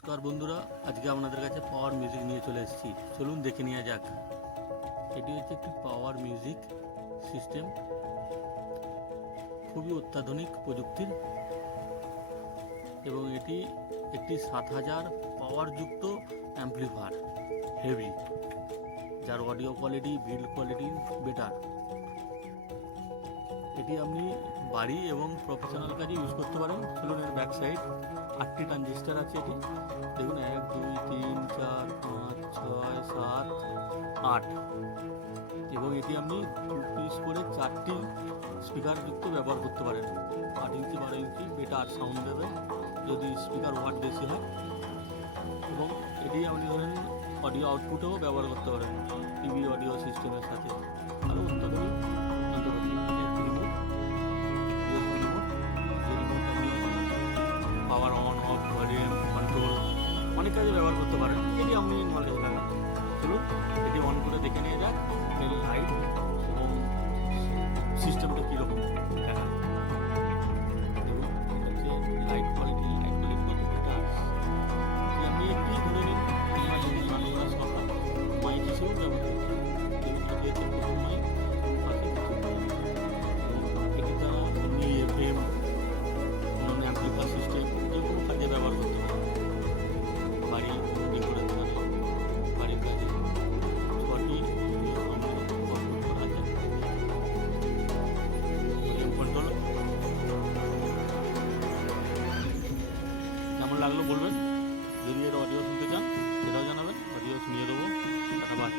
নমস্কার বন্ধুরা, আজকে আপনাদের কাছে পাওয়ার মিউজিক নিয়ে চলে এসেছি। চলুন দেখে নেওয়া যাক। এটি হচ্ছে একটি পাওয়ার মিউজিক সিস্টেম, খুবই অত্যাধুনিক প্রযুক্তির, এবং এটি একটি 7000 পাওয়ারযুক্ত অ্যাম্পলিফায়ার, হেভি, যার audio quality, build quality better. এটি আপনি বাড়ি এবং প্রফেশনাল কাজে ইউজ করতে পারেন। চলুন এর ব্যাক সাইড 8টি ট্রানজিস্টার আছে। এটি দেখুন, 1 2 3 4 5 6 7 8, এবং এটি আপনি 2 পিস করে 4টি স্পিকার যুক্ত ব্যবহার করতে পারেন। 8 ইঞ্চি 12 ইঞ্চি বেটার সাউন্ড দেবে যদি স্পিকার ওয়াট বেশি হয়, এবং এটি আপনি ধরেন অডিও আউটপুটেও ব্যবহার করতে পারেন টিভি অডিও সিস্টেমের সাথে। আরও অত্যাধুনিক যন্ত্রপাতি। Power on of, volume control, অনেক কাজে ব্যবহার করতে পারেন। এটি আপনি নলেজ লাগান। চলুন এটি অন করে দেখে নিয়ে যাক এর লাইট এবং সিস্টেমটা কীরকম দেখান। দেখুন, হচ্ছে লাইট কোয়ালিটি কত বেটার। আপনি একটি ধরে নিন গান সরকার মাইক হিসেবেও ব্যবহার করতে পারেন। দেখুন, এটি হচ্ছে প্রথম মাইক, পাশে কিছু মাইক, এটি দ্বারা আপনি এফএম, অন্যান্য অ্যাম্পলিফায়ার সিস্টেম যে কোনো কাজে ব্যবহার করতে পারেন। বাড়ি ডেকোরেশনে, বাড়ির কাজে 6টি কন্ট্রোল। কেমন লাগলো বলবেন। যদি এর অডিও শুনতে চান সেটাও জানাবেন, অডিও শুনিয়ে দেবো। Tata, by.